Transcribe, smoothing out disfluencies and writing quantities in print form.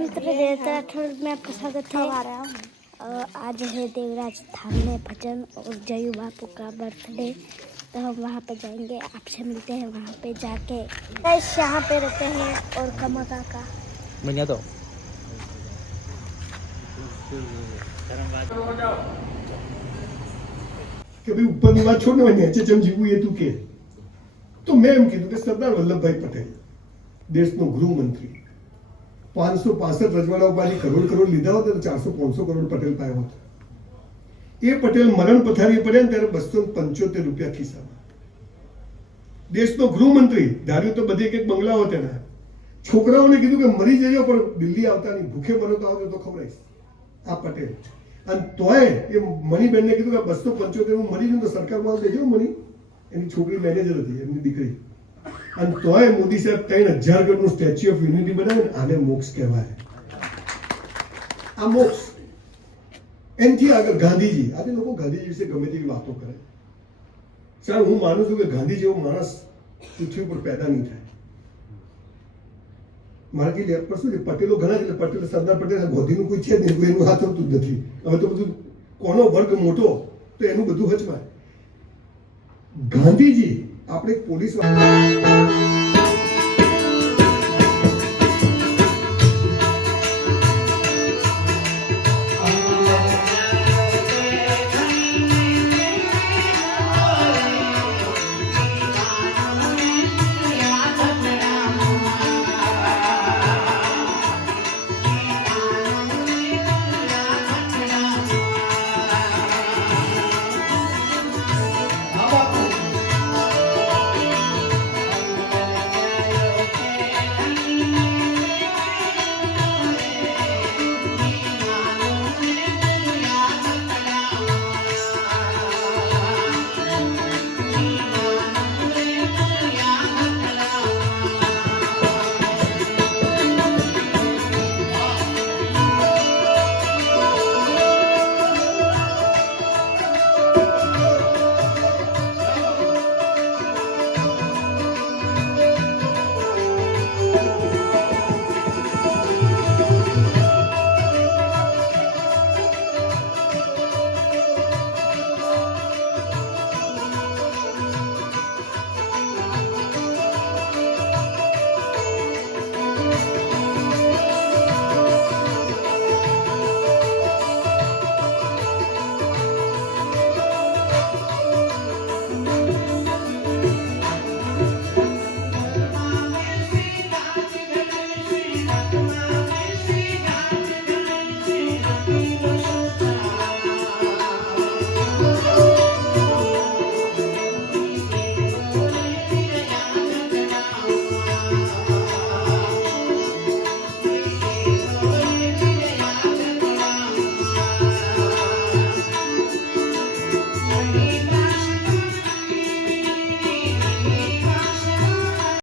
मित्र देवराज में आपका स्वागत है। आज है देवराज धाम में भजन और जयू बापू का बर्थडे, तो हम वहाँ पे जाएंगे। आपसे मिलते हैं वहाँ पे जाके। यहाँ पे रहते हैं और कमा काका मैं तो કે ભાઈ ઉપરની વાત છોડ ને ભાઈ નીચે ચમ જીવવું એ તું કે તો મેં એમ કીધું કે સરદાર વલ્લભભાઈ પટેલ દેશનો ગૃહમંત્રી 565 રજવાડા ઉપાધિ કરોડ લીધા હોત તો 400-500 કરોડ પટેલ પાયો હોત. એ પટેલ મરણ પથારી પડ્યા ને ત્યારે 275 રૂપિયા ખિસ્સામાં. દેશનો ગૃહમંત્રી ધાર્યું તો બધે એક બંગલા હોત એના. છોકરાઓને કીધું કે મરી જજો પણ દિલ્હી આવતા નહીં, ભૂખે મરો તો આવજો તો ખવડાવીશ. આ પટેલ અને તોય એ મણીબેનને કીધું કે 275 હું મરી જઉં તો સરકારમાં દેજો મણી. એની છોકરી મેનેજર હતી, એમની દીકરી. અને તોય મોદી સાહેબ 3000 કરોડનું સ્ટેચ્યુ ઓફ યુનિટી બનાવે ને આને મોક્ષ કહેવાય. આ મોક્ષ. એનથી આગળ ગાંધીજી. આજે લોકો ગાંધીજી વિશે ગમે તેવી વાતો કરે. સાહેબ હું માનું છું કે ગાંધી જેવો માણસ પૃથ્વી પર પેદા નહીં થાય. મારા લેબ પર શું છે, પટેલો ઘણા છે, પટેલ સરદાર પટેલ ગોધીનું કોઈ છે જ નહીં, એનું હાથ આવતું જ નથી. હવે તો બધું કોનો વર્ગ મોટો તો એનું બધું હચવાય. ગાંધીજી આપણે પોલીસ